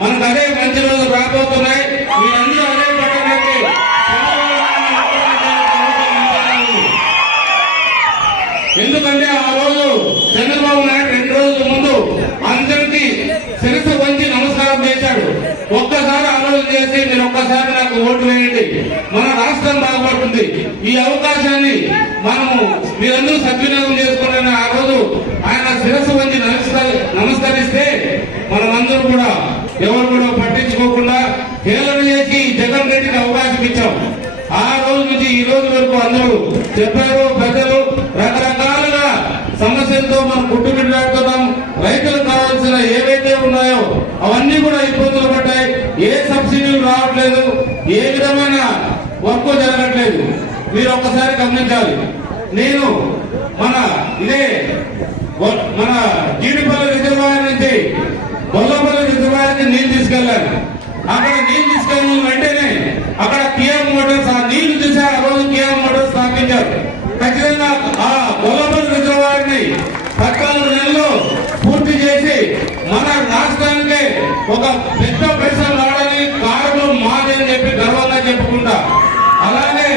మనకు అదే మంచి రోజులు రాబోతున్నాయి. మీరందరూ అదే పట్టణానికి ఎందుకంటే ఆ రోజు చంద్రబాబు నాయుడు రెండు రోజుల ముందు అందరికీ శిరస వంచి నమస్కారం చేశాడు. ఒక్కసారి ఆలోచన చేసి మీరు ఒక్కసారి నాకు ఓటు వేయండి. మన రాష్ట్రం బాగుపడుతుంది. ఈ అవకాశాన్ని మనము మీరందరూ సద్వినియోగం చేసుకున్న ఆ రోజు ఆయన శిరస్సు వంచి నమస్కార నమస్కరిస్తే మనమందరూ కూడా ఎవరు కూడా పట్టించుకోకుండా హేళన చేసి జగన్ రెడ్డికి అవకాశం ఇచ్చాం. ఆ రోజు నుంచి ఈ రోజు వరకు అందరూ చెప్పారు ప్రజలు రకరకాలుగా సమస్యలతో మనం కుట్టుమిట్లాడుతున్నాం రైతులకు కావాల్సిన ఏవైతే ఉన్నాయో అవన్నీ కూడా ఇబ్బందులు పడ్డాయి. ఏ సబ్సిడీలు రావట్లేదు. ఏ విధమైన వర్క్ జరగట్లేదు. మీరు ఒక్కసారి గమనించాలి. నేను మన ఇదే మన జీడిపల్లి రిజర్వాయర్ నుంచి గొల్లపల్లి నీళ్ళు తీసుకెళ్ళాను అక్కడ నీళ్ళు తీసుకెళ్ళిన వెంటనే అక్కడ కియా మోటార్స్ ఆ నీళ్ళు చూసి ఆ రోజు కియా మోటార్స్ స్థాపించారు. ఖచ్చితంగా ఆ గొల్లపల్లి రిజర్వాయర్ని పద్నాలుగు నెలల్లో పూర్తి చేసి మన రాష్ట్రానికి ఒక పెద్ద పరిశ్రమ రావడానికి కారణం మాది అని చెప్పి గర్వంగా చెప్పుకుంటా. అలాగే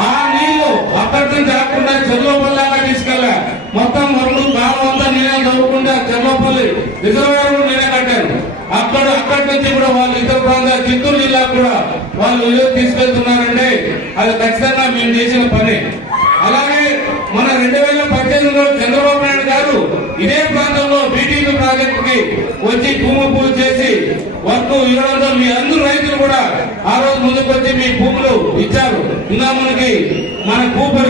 ఆ నీళ్ళు అక్కడి నుంచి రాకుండా చెర్లోపల్లి దాకా తీసుకెళ్ళా. మొత్తం రెండు కాలం అంతా నీళ్ళని చదువుకుంటా చెర్లోపల్లి రిజర్వాయర్ అక్కడి నుంచి కూడా వాళ్ళు ఇతర ప్రాంతాల చిత్తూరు జిల్లా కూడా వాళ్ళు ఈరోజు తీసుకెళ్తున్నారంటే అది ఖచ్చితంగా మేము చేసిన పని. అలాగే మన రెండు వేల పద్దెనిమిదిలో చంద్రబాబు నాయుడు గారు ఇదే ప్రాంతంలో బీటీపీ ప్రాజెక్టు కి వచ్చి భూమి పూజ చేసి వర్క్ ఇవ్వడంతో మీ అందరు రైతులు కూడా ఆ రోజు ముందుకు వచ్చి మీ భూములు ఇచ్చారు. ఇంకా మనకి మన భూమి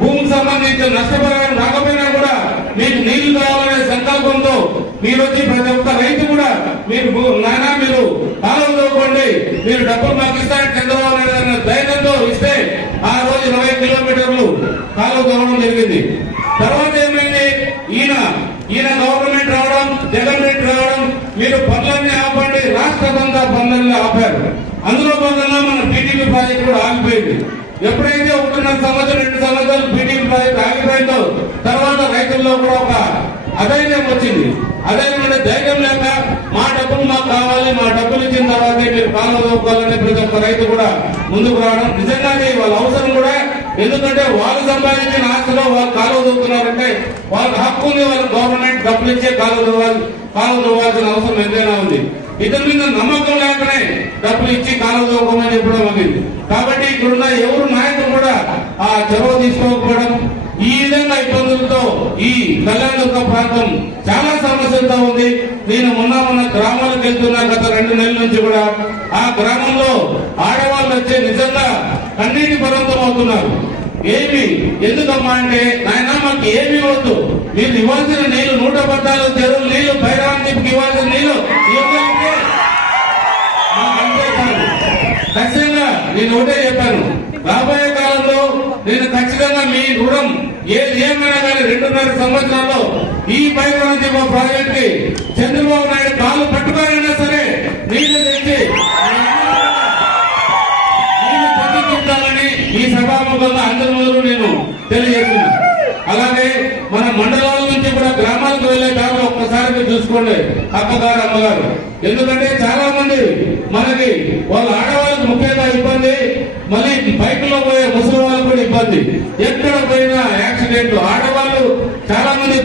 భూమికి సంబంధించిన నష్టపరిహారం రాకపోయినా కూడా మీకు నీళ్ళు కావాలనే సంకల్పంతో మీరు వచ్చి ప్రతి ఒక్క రైతు కూడా మీరు భూ- నాయనా మీరు కాలం చదువుకోండి మీరు డబ్బులు మాకు ఇస్తారని చంద్రబాబు నాయుడు గారు ధైర్యంతో ఇస్తే ఆ రోజు ఇరవై కిలోమీటర్లు కాలువ గౌరవం జరిగింది. తర్వాత ఏమైంది? ఈయన ఈయన గవర్నమెంట్ రావడం జగన్ రెడ్డి రావడం మీరు పనులన్నీ ఆపండి రాష్ట్రంగా అంతా పనులన్నీ ఆపారు. అందులో భాగంగా మన టీడీపీ ప్రాజెక్ట్ కూడా ఆగిపోయింది. ఎప్పుడైతే ఒకటిన్నర సంవత్సరం రెండు సంవత్సరాలు టీడీపీ ప్రాజెక్ట్ ఆగిపోయిందో తర్వాత రైతుల్లో కూడా ఒక అధైర్యం వచ్చింది. అధైర్యం ధైర్యం లేక మా డబ్బులు మాకు కావాలి మా డబ్బులు ఇచ్చిన తర్వాత మీరు కాలువ తవ్వుకోవాలని ప్రతి ఒక్క రైతు కూడా ముందుకు రావడం నిజంగానే వాళ్ళ అవసరం ఎందుకంటే వాళ్ళు సంపాదించిన ఆస్తిలో వాళ్ళు కాలువ దూకుతున్నారంటే వాళ్ళ హక్కుల్ని వాళ్ళు గవర్నమెంట్ డబ్బులిచ్చే కాలువ తవ్వాలి కాలువ తవ్వాల్సిన అవసరం ఎంతైనా ఉంది. ఇతని మీద నమ్మకం లేకనే డబ్బులు ఇచ్చి కాలువ తవ్వుకోమని చెప్పడం అనేది. కాబట్టి ఇక్కడున్న ఎవరు నాయకులు కూడా ఆ చొరవ తీసుకోకపోవడం ఈ విధంగా ఇబ్బందులతో ఈ కళ్యాణ ప్రాంతం చాలా సమస్యలతో ఉంది. నేను మొన్న మొన్న గ్రామాలకు వెళ్తున్నా గత రెండు నెలల నుంచి కూడా. ఆ గ్రామంలో ఆడవాళ్ళు వచ్చే నిజంగా కన్నీటి పర్వంతం అవుతున్నారు. ఏమి? ఎందుకమ్మా అంటే నాయన మాకు ఏమి వద్దు. మీరు ఇవ్వాల్సిన నీళ్ళు నూట పద్నాలుగు చెరువులు నీళ్ళు బైరాంతికి ఇవ్వాల్సిన నీళ్ళు ఖచ్చితంగా నేను ఒకటే చెప్పాను. రాబోయే కాలంలో నేను ఖచ్చితంగా మీ రుణం ఏది ఏమైనా కానీ రెండున్నర సంవత్సరాల్లో ఈ పైకి ప్రాజెక్ట్ చంద్రబాబు నాయుడు కాలు పట్టుకోవాలన్నా సరే నీళ్ళు తెచ్చి నీళ్ళు ఈ సభాముఖంగా అందరి ముందు నేను తెలియజేస్తున్నా. అలాగే మన మండలాల నుంచి కూడా గ్రామాలకు వెళ్ళే దారిలో ఒక్కసారి మీరు చూసుకోండి అక్కగారు అమ్మగారు. ఎందుకంటే చాలా మంది మనకి వాళ్ళ ఆడవాళ్ళకి ముఖ్యంగా మళ్ళీ బైక్లో పోయే ముసలి వాళ్ళు కూడా ఇబ్బంది. ఎక్కడ పోయినా యాక్సిడెంట్లు. ఆడవాళ్ళు చాలా మంది